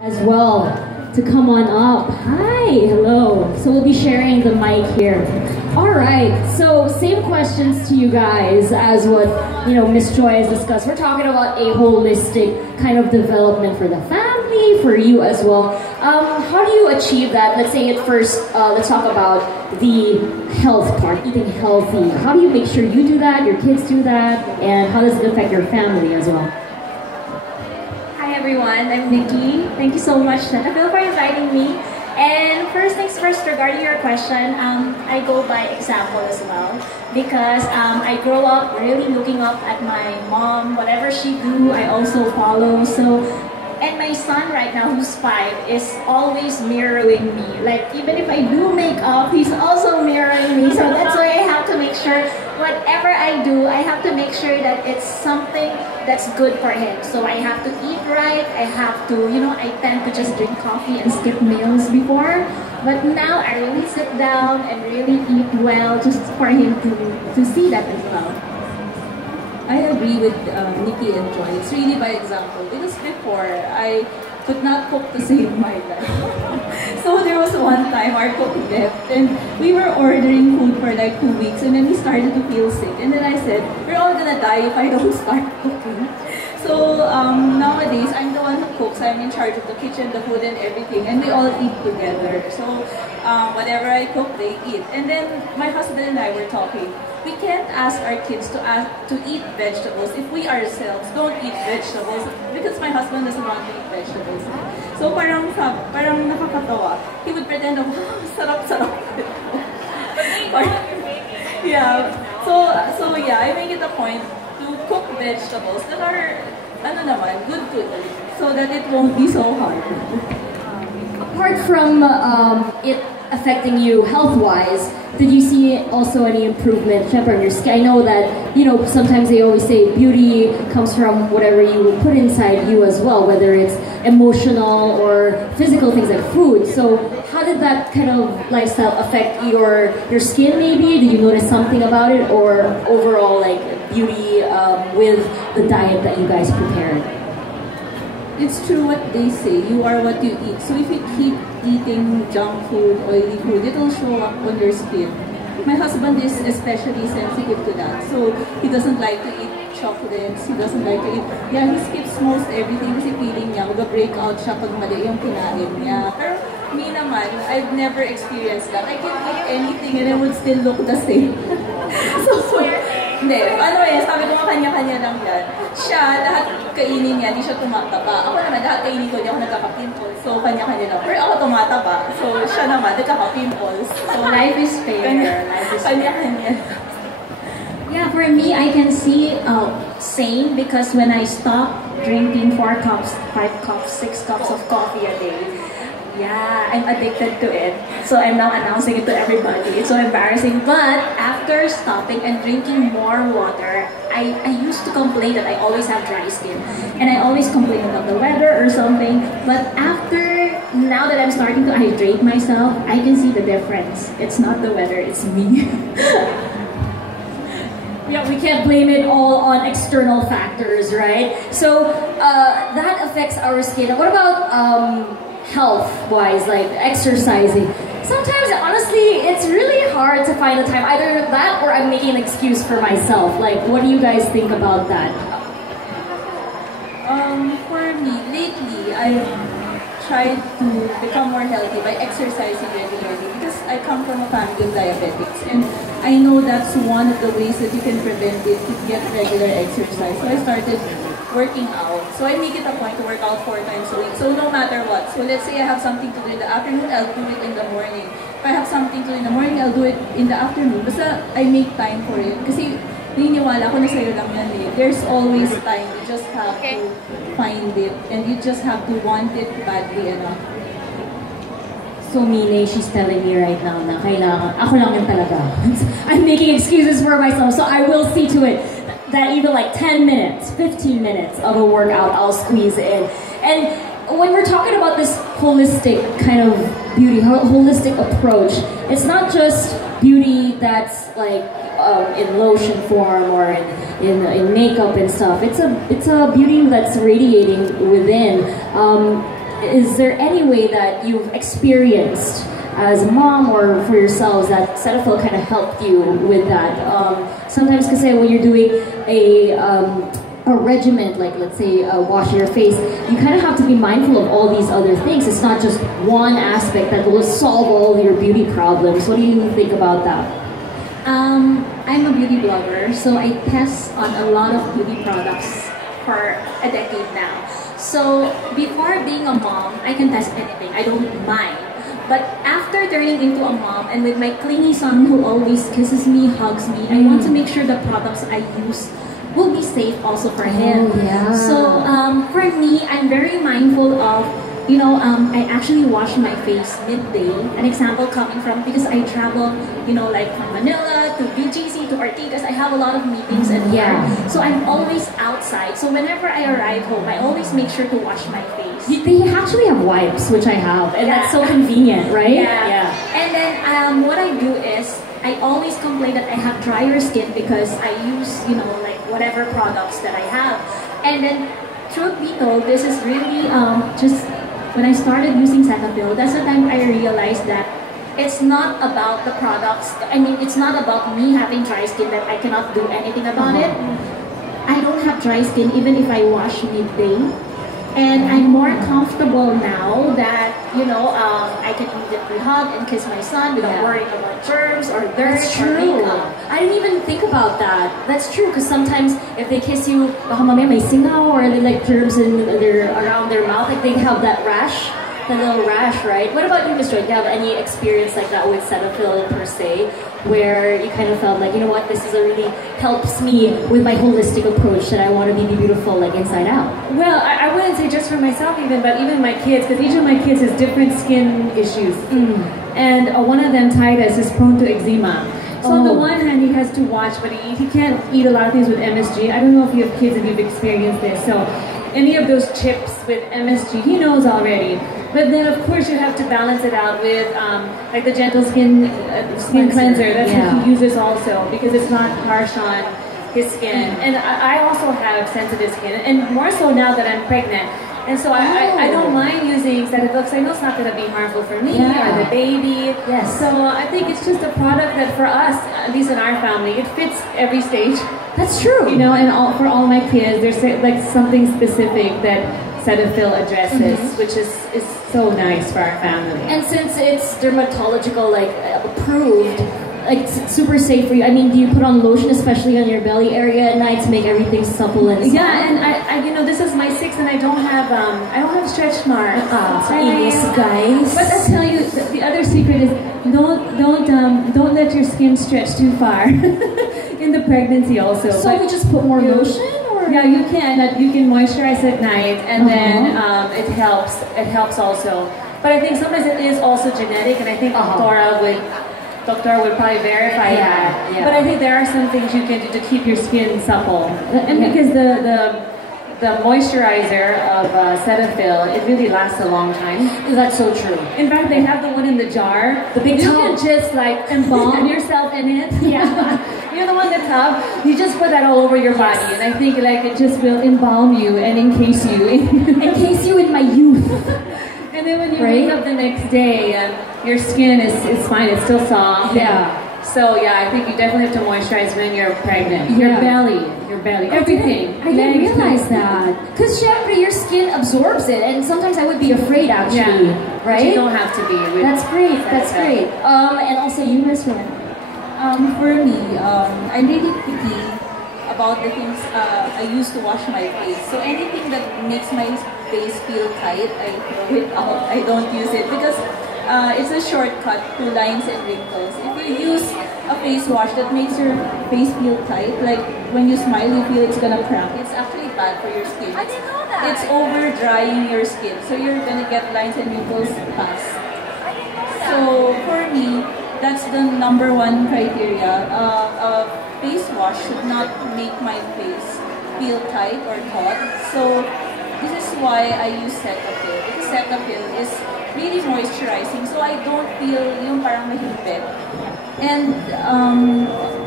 as well to come on up. Hi, hello. So we'll be sharing the mic here. All right, so same questions to you guys as what Miss Joy has discussed. We're talking about a holistic kind of development for the family, for you as well. How do you achieve that? Let's say at first, let's talk about the health part, eating healthy. How do you make sure you do that, your kids do that, and how does it affect your family as well? Hi everyone, I'm Nikki. Thank you so much, Cetaphil, for inviting me. And first things first, regarding your question, I go by example as well because I grow up really looking up at my mom. Whatever she do, I also follow. So, and my son right now, who's 5, is always mirroring me. Like even if I do makeup, he's also mirroring me. So that's why I have to make sure whatever I do, I have to make sure that it's something that's good for him. So I have to eat right, I have to, I tend to just drink coffee and skip meals before. But now I really sit down and really eat well just for him to see that as well. I agree with Nikki and Joy. It's really by example. Because before, I could not cook to save my life. So there was one time our cook left and we were ordering food for like 2 weeks and then we started to feel sick. And then I said, we're all gonna die if I don't start cooking. So nowadays, I'm the one who cooks. I'm in charge of the kitchen, the food and everything. And we all eat together. So whatever I cook, they eat. And then my husband and I were talking. We can't ask our kids to eat vegetables if we ourselves don't eat vegetables because my husband doesn't want to eat vegetables. So parang nakakatawa. He would pretend, oh, sarap-sarap. Yeah. So yeah, I make it a point to cook vegetables that are good to eat so that it won't be so hard. Apart from it affecting you health-wise, did you see also any improvement on your skin? I know that, sometimes they always say beauty comes from whatever you put inside you as well, whether it's emotional or physical things like food. So how did that kind of lifestyle affect your skin maybe? Did you notice something about it, or overall like beauty with the diet that you guys prepared? It's true what they say, you are what you eat. So if you keep eating junk food, oily food, it will show up on your skin. My husband is especially sensitive to that. So he doesn't like to eat chocolates, he doesn't like to eat, he skips most everything kasi feeling niya, mag-breakout siya pag mali yung kinain niya. Pero me naman, I've never experienced that. I can eat anything and it would still look the same. Hindi, sabi ko kanya-kanya lang yan. Siya, lahat kainin niya, di siya tumataba. Ako naman, lahat kainin ko, di ako nagkaka-pimples. So, kanya-kanya lang. Pero ako tumataba. So, siya naman, nagkaka-pimples. So, life is fair. Kanya-kanya. Yeah, for me, I can see same because when I stop drinking 4 cups, 5 cups, 6 cups of coffee a day, yeah, I'm addicted to it. So I'm now announcing it to everybody. It's so embarrassing. But after stopping and drinking more water, I used to complain that I always have dry skin. And I always complain about the weather or something. But now that I'm starting to hydrate myself, I can see the difference. It's not the weather, it's me. Yeah, we can't blame it all on external factors, right? So that affects our skin. What about health-wise, like exercising? Sometimes, honestly, it's really hard to find the time. Either that or I'm making an excuse for myself. Like, what do you guys think about that? For me, lately, I've tried to become more healthy by exercising regularly because I come from a family of diabetics and I know that's one of the ways that you can prevent it, to get regular exercise. So I started working out. So I make it a point to work out 4 times a week. So no matter what. So let's say I have something to do in the afternoon, I'll do it in the morning. If I have something to do in the morning, I'll do it in the afternoon. Basta I make time for it. Kasi naniniwala ko na sa'yo lang yan eh. There's always time. You just have to find it. And you just have to want it badly enough. So Mine, she's telling me right now na kailangan, ako lang yan talaga. I'm making excuses for myself, so I will see to it that even like 10 minutes, 15 minutes of a workout I'll squeeze in. And when we're talking about this holistic kind of beauty, holistic approach, it's not just beauty that's like in lotion form or in makeup and stuff. It's a beauty that's radiating within. is there any way that you've experienced as a mom or for yourselves that Cetaphil kind of helped you with that? Sometimes, because when you're doing a regimen, like let's say washing your face, you kind of have to be mindful of all these other things. It's not just one aspect that will solve all your beauty problems. What do you think about that? I'm a beauty blogger, so I test on a lot of beauty products for a decade now. So before being a mom, I can test anything. I don't mind. But after turning into a mom and with my clingy son who always kisses me, hugs me, I want to make sure the products I use will be safe also for him. Yeah. So for me, I'm very mindful of, I actually wash my face midday. An example coming from, because I travel, like from Manila to BGC to Ortigas, I have a lot of meetings and work. So I'm always outside. So whenever I arrive home, I always make sure to wash my face. They actually have wipes, which I have, and that's so convenient, right? Yeah. And then what I do is, I always complain that I have drier skin because I use, like whatever products that I have. And then, truth be told, this is really just when I started using Cetaphil, that's the time I realized that it's not about the products. I mean, it's not about me having dry skin that I cannot do anything about it. I don't have dry skin even if I wash midday. And I'm more comfortable now that, I can immediately hug and kiss my son without worrying about germs or dirt or makeup. I didn't even think about that. That's true, because sometimes if they kiss you, baka mamaya may singaw or they like germs around their mouth, like they have that rash. The little rash, right? What about you, Ms. Joy? Do you have any experience like that with Cetaphil per se, where you kind of felt like, you know what, this is really helps me with my holistic approach that I want to be beautiful like inside out? Well, I wouldn't say just for myself even, but even my kids, because each of my kids has different skin issues. And one of them, Titus, is prone to eczema. So on the one hand, he has to watch, but he can't eat a lot of things with MSG. I don't know if you have kids and you've experienced this. So any of those chips with MSG, he knows already. But then, of course, you have to balance it out with like the Gentle Skin cleanser. That's what he uses also, because it's not harsh on his skin. And I also have sensitive skin, and more so now that I'm pregnant. And so I don't mind using Cetaphil because I know it's not going to be harmful for me or the baby. Yes. So I think it's just a product that for us, at least in our family, it fits every stage. That's true. And for all my kids, there's like something specific that Cetaphil addresses, which is so nice for our family. And since it's dermatological, like approved, like it's super safe for you. I mean, do you put on lotion, especially on your belly area at night, to make everything supple and soft? Yeah, and I this is my 6th, and I don't have stretch marks. Guys. But I'll tell you, the other secret is don't let your skin stretch too far in the pregnancy also. So we just put more lotion, or yeah, you can moisturize at night, and then it helps. It helps also. But I think sometimes it is also genetic, and I think Doctor would probably verify that. Yeah. But I think there are some things you can do to keep your skin supple. And because the moisturizer of Cetaphil, it really lasts a long time. That's so true. In fact, they have the one in the jar. The big tub. You can just like embalm yourself in it. Yeah. You know the one in the tub? You just put that all over your body. And I think like it just will embalm you and encase you. Encase you in my youth. And then when you wake up the next day, your skin is fine. It's still soft. Yeah. So yeah, I think you definitely have to moisturize when you're pregnant. Your belly, everything. I didn't realize that. Because your skin absorbs it, and sometimes I would be afraid actually, right? But you don't have to be. That's great. That's great. And also you, Miss Ren. For me, I'm really picky about the things I use to wash my face. So anything that makes my face feel tight, I throw it out. I don't use it because it's a shortcut to lines and wrinkles. If you use a face wash that makes your face feel tight, like when you smile you feel it's gonna crack, it's actually bad for your skin. I didn't know that. It's over drying your skin, so you're gonna get lines and wrinkles fast. I didn't know that. So for me, that's the #1 criteria. A face wash should not make my face feel tight or hot. So this is why I use Cetaphil. Because Cetaphil is really moisturizing, so I don't feel yung parang mahigpit. And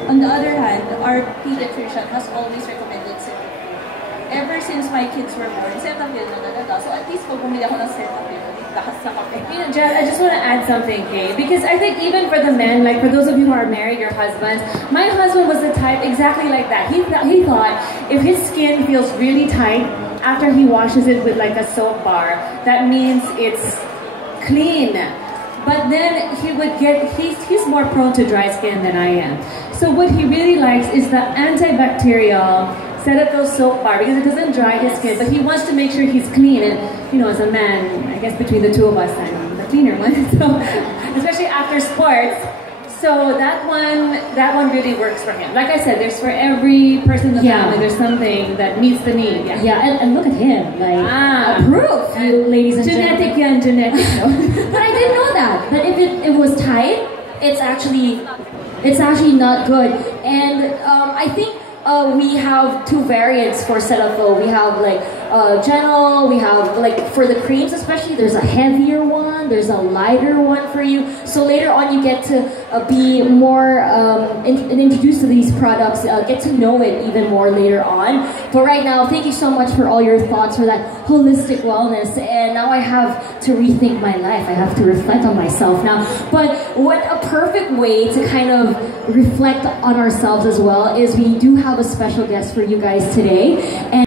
on the other hand, our pediatrician has always recommended Cetaphil. ever since my kids were born, Cetaphil na talaga. So at least pag bumili ako ng Cetaphil, lakas sa kape. You know, Jess, I just want to add something, Kay, because I think even for the men, like for those of you who are married, your husbands, my husband was the type exactly like that. He thought if his skin feels really tight after he washes it with like a soap bar, that means it's clean. But then he would he's more prone to dry skin than I am. So what he really likes is the antibacterial Cetaphil soap bar because it doesn't dry his skin, but he wants to make sure he's clean. And you know, as a man, I guess between the two of us, I'm the cleaner one. So especially after sports. So that one really works for him. Like I said, there's for every person in the family, there's something that meets the need. Yeah, and look at him, like approved, ladies and genetic gentlemen. Genetic. But I didn't know that if it was tight, it's actually not good. And I think we have two variants for Cetaphil. We have like gentle, we have like for the creams especially, there's a heavier one, there's a lighter one for you. So later on you get to be more introduced to these products, get to know it even more later on. But right now, thank you so much for all your thoughts for that holistic wellness. And now I have to rethink my life. I have to reflect on myself now. But what a perfect way to kind of reflect on ourselves as well is we do have a special guest for you guys today. And